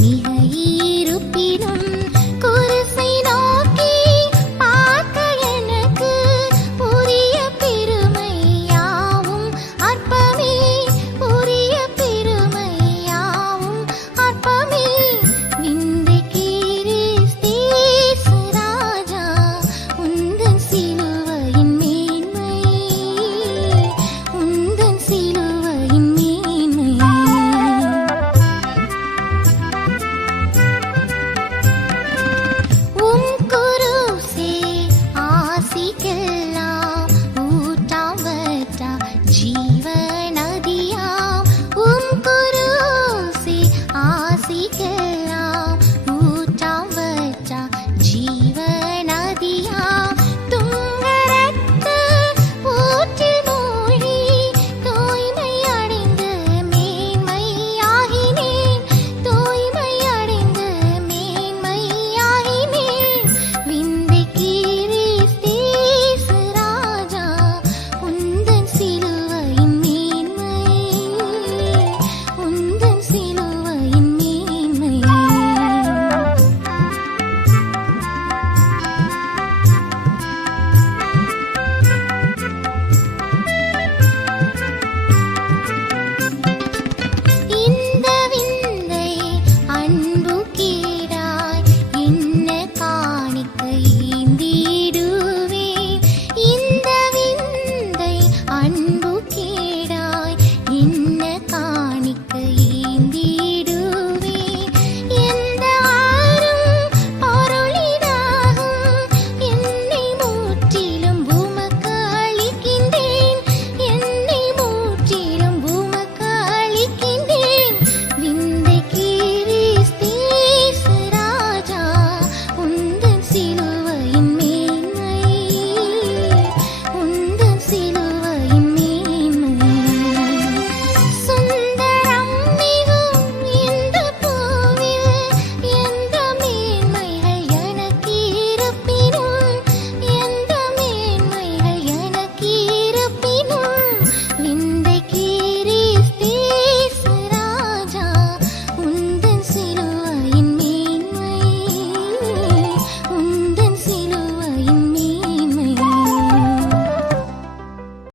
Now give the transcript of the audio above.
நீ